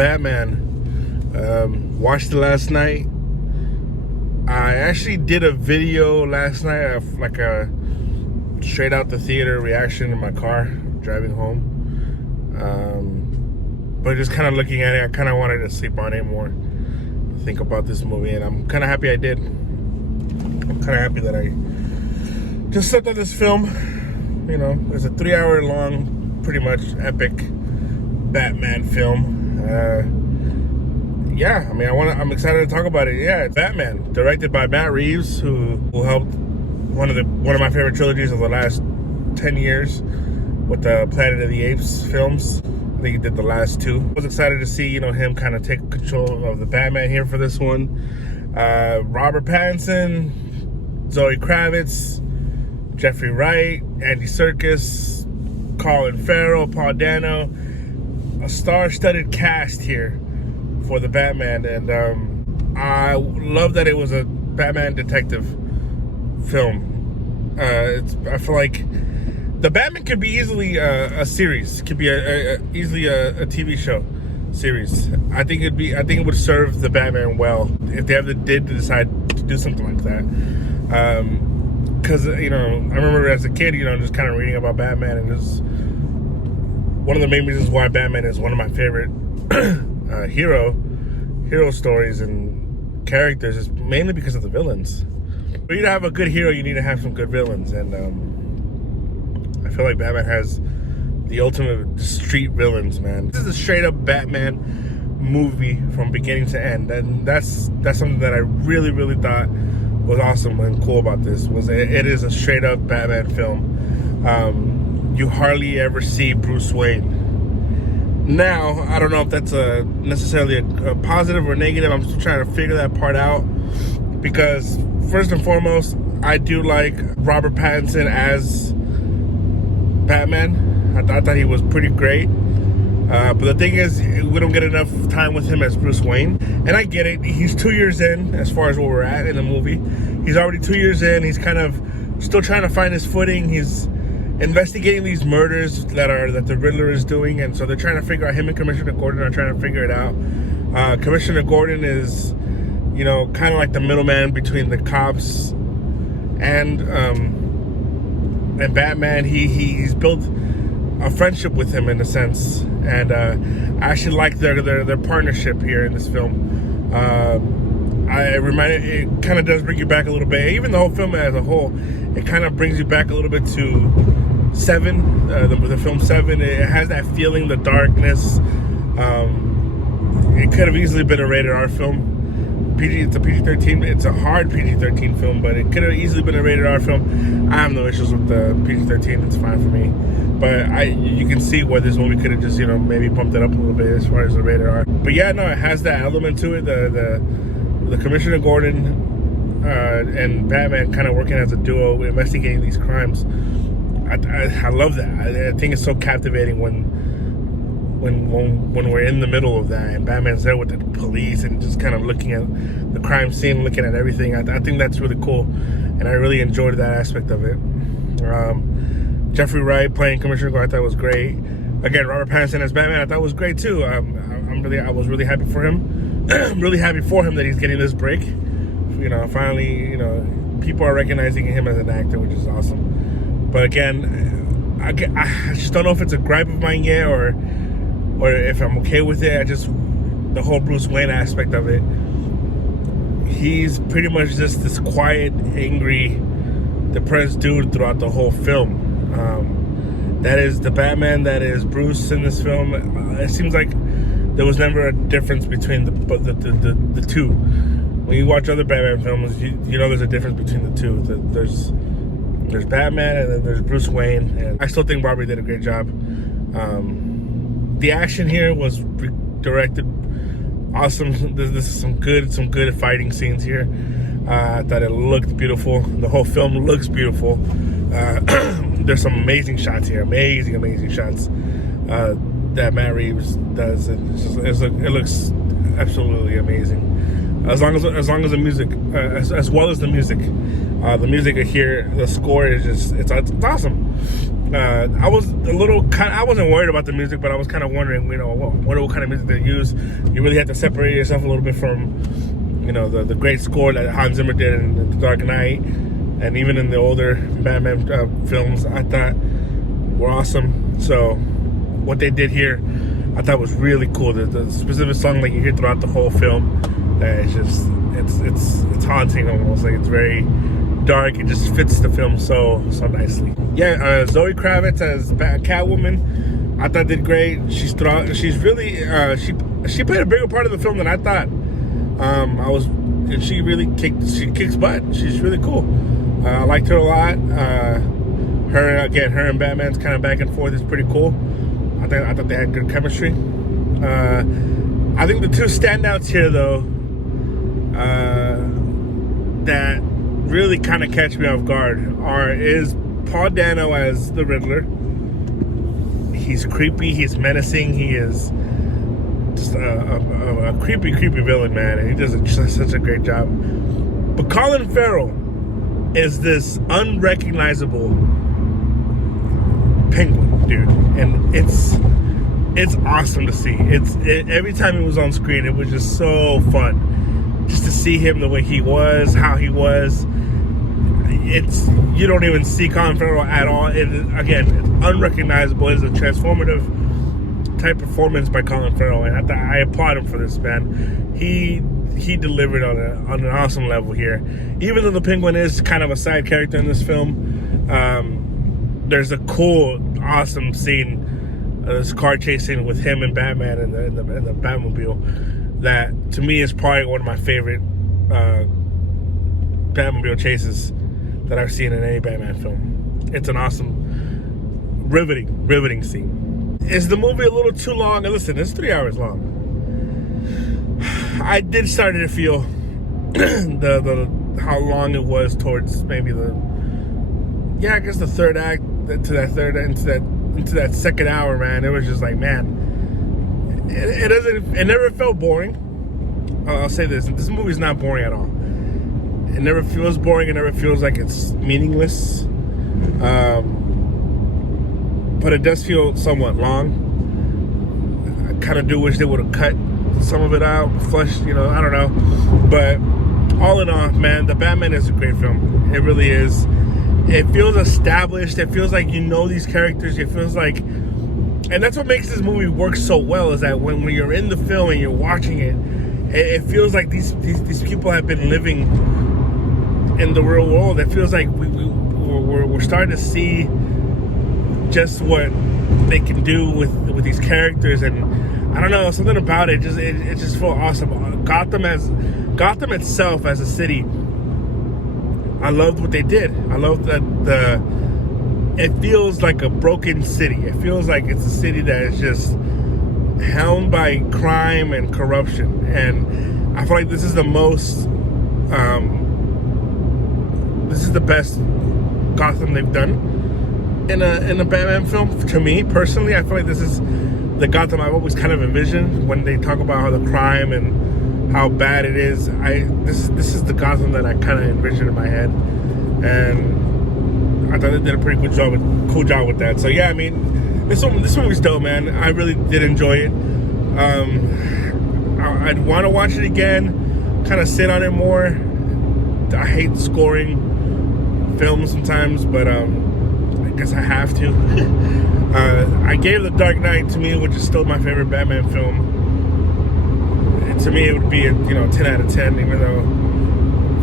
Batman. Watched it last night. I actually did a video last night of like a straight out the theater reaction in my car driving home. But just kind of looking at it, I kind of wanted to sleep on it more, think about this movie, and I'm kind of happy I did. I'm kind of happy that I just slept on this film. You know, it's a 3-hour long, pretty much epic Batman film. Yeah, I mean, I'm excited to talk about it. Yeah, it's Batman, directed by Matt Reeves, who helped one of my favorite trilogies of the last 10 years with the Planet of the Apes films. I think he did the last 2. I was excited to see, you know, him kind of take control of the Batman here for this one. Robert Pattinson, Zoe Kravitz, Jeffrey Wright, Andy Serkis, Colin Farrell, Paul Dano, a star-studded cast here for the Batman, and I love that it was a Batman detective film. I feel like the Batman could be easily a series, could be easily a TV show series. I think it would serve the Batman well if they ever did decide to do something like that. Because you know, I remember as a kid, you know, just kind of reading about Batman, and just one of the main reasons why Batman is one of my favorite hero stories and characters is mainly because of the villains. For you to have a good hero, you need to have some good villains, and I feel like Batman has the ultimate street villains, man. This is a straight up Batman movie from beginning to end, and that's something that I really thought was awesome and cool about this. Was it is a straight up Batman film. You hardly ever see Bruce Wayne. Now, I don't know if that's necessarily a positive or negative. I'm still trying to figure that part out, because first and foremost, I do like Robert Pattinson as Batman. I thought he was pretty great. But the thing is, we don't get enough time with him as Bruce Wayne. And I get it. He's 2 years in as far as where we're at in the movie. He's already 2 years in. He's kind of still trying to find his footing. He's investigating these murders that the Riddler is doing, and so they're trying to figure out, him and Commissioner Gordon are trying to figure it out. Commissioner Gordon is, you know, kind of like the middleman between the cops and Batman. He's built a friendship with him in a sense, and I actually like their partnership here in this film. It kind of does bring you back a little bit. Even the whole film as a whole, it kind of brings you back a little bit to Seven, the film Seven. It has that feeling, the darkness. It could have easily been a rated R film. It's a PG-13. It's a hard PG-13 film, but it could have easily been a rated R film. I have no issues with the PG-13. It's fine for me. But you can see where this movie could have just, you know, maybe pumped it up a little bit as far as the rated R. But yeah, no, it has that element to it. The Commissioner Gordon and Batman kind of working as a duo, investigating these crimes. I love that. I think it's so captivating when we're in the middle of that, and Batman's there with the police and just kind of looking at the crime scene, looking at everything. I think that's really cool, and I really enjoyed that aspect of it. Jeffrey Wright playing Commissioner Gordon, I thought was great. Again, Robert Pattinson as Batman, I thought was great too. I was really happy for him. Really happy for him that he's getting this break. You know, finally, you know, people are recognizing him as an actor, which is awesome. But again, I just don't know if it's a gripe of mine yet, or if I'm okay with it. The whole Bruce Wayne aspect of it. He's pretty much just this quiet, angry, depressed dude throughout the whole film. That is the Batman, that is Bruce in this film. It seems like there was never a difference between the two. When you watch other Batman films, you know there's a difference between the two. There's Batman and then there's Bruce Wayne, and I still think Barbie did a great job. The action here was directed awesome. This is some good fighting scenes here. I thought it looked beautiful. The whole film looks beautiful. There's some amazing shots here, amazing shots that Matt Reeves does. It looks absolutely amazing. As long as the music, as well as the music here, the score is it's awesome. I was I wasn't worried about the music, but I was kind of wondering, what kind of music they use. You really have to separate yourself a little bit from, the great score that Hans Zimmer did in The Dark Knight, and even in the older Batman films, I thought were awesome. So what they did here, I thought was really cool. The specific song that you hear throughout the whole film, it's just it's haunting almost. Like, it's very dark. It just fits the film so nicely. Yeah, Zoe Kravitz as Catwoman, I thought did great. She's really she played a bigger part of the film than I thought. She kicks butt. She's really cool. I liked her a lot. Her and Batman's kind of back and forth is pretty cool. I thought they had good chemistry. I think the two standouts here, though, that really kind of catch me off guard is Paul Dano as the Riddler. He's creepy, he's menacing, he is just a creepy villain, man, and he does such a great job. But Colin Farrell is this unrecognizable penguin, dude, and it's awesome to see. Every time he was on screen, it was just so fun just to see him the way he was, how he was. You don't even see Colin Farrell at all. Again, it's unrecognizable. It's a transformative type performance by Colin Farrell, and I applaud him for this, man. He delivered on an awesome level here. Even though the Penguin is kind of a side character in this film, there's a cool, awesome scene, this car chasing with him and Batman in the Batmobile, that to me is probably one of my favorite Batmobile chases that I've seen in any Batman film. It's an awesome, riveting scene. Is the movie a little too long? And listen, it's 3 hours long. I did start to feel how long it was towards maybe the third act, into that second hour, man. It was just like, man, it never felt boring. I'll say this movie's not boring at all. It never feels boring. It never feels like it's meaningless. But it does feel somewhat long. I kind of do wish they would have cut some of it out, flushed, I don't know. But all in all, man, The Batman is a great film. It really is. It feels established. It feels like you know these characters. It feels like, and that's what makes this movie work so well, is that when you're in the film and you're watching it, it feels like these people have been living in the real world. It feels like we're starting to see just what they can do with these characters, and I don't know, something about it just felt awesome. Gotham itself as a city, I loved what they did. I loved that it feels like a broken city. It feels like it's a city that is just helmed by crime and corruption, and I feel like this is the most this is the best Gotham they've done in a Batman film. To me personally, I feel like this is the Gotham I've always kind of envisioned when they talk about how the crime and how bad it is. This is the Gotham that I kind of envisioned in my head, and I thought they did a pretty cool job with that. So yeah, I mean, this movie's dope, man. I really did enjoy it. I'd want to watch it again, kind of sit on it more. I hate scoring films sometimes, but I guess I have to. I gave The Dark Knight, to me, which is still my favorite Batman film. To me, it would be a 10 out of 10, even though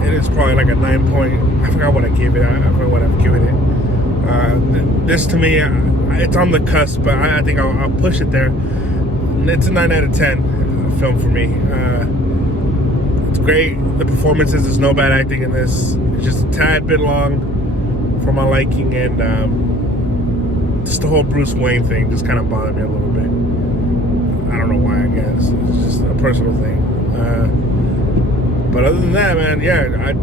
it is probably like a 9 point. I forgot what I gave it. I forgot what I've given it. This to me, it's on the cusp, but I think I'll push it there. It's a 9 out of 10 film for me. It's great. The performances, there's no bad acting in this. It's just a tad bit long for my liking, and just the whole Bruce Wayne thing just kind of bothered me a little bit. I don't know why, I guess. It's just a personal thing. But other than that, man, yeah,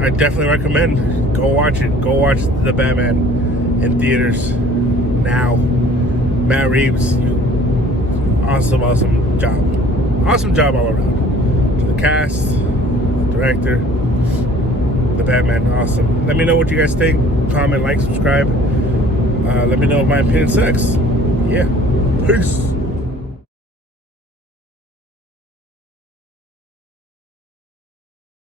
I definitely recommend go watch it. Go watch The Batman in theaters now. Matt Reeves, awesome job. Awesome job all around. To the cast, the director, the Batman, awesome. Let me know what you guys think. Comment, like, subscribe. Let me know if my opinion sucks. Yeah. Peace.